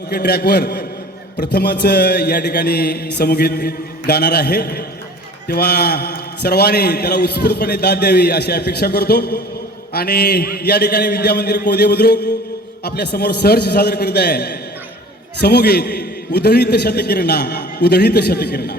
मुख्य ट्रॅकवर प्रथमच या ठिकाणी समुगीत गाणार आहे. तेव्हा सर्वांनी त्याला उत्स्फूर्तपणे दाद द्यावी अशी अपेक्षा करतो. आणि या ठिकाणी विद्यामंदिर कोदे बुद्रुक आपल्यासमोर सहर्ष सादर करीत आहे. समुगीत उधळीत शतकिरणा उधळीत शतकिरणा.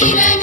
Peter.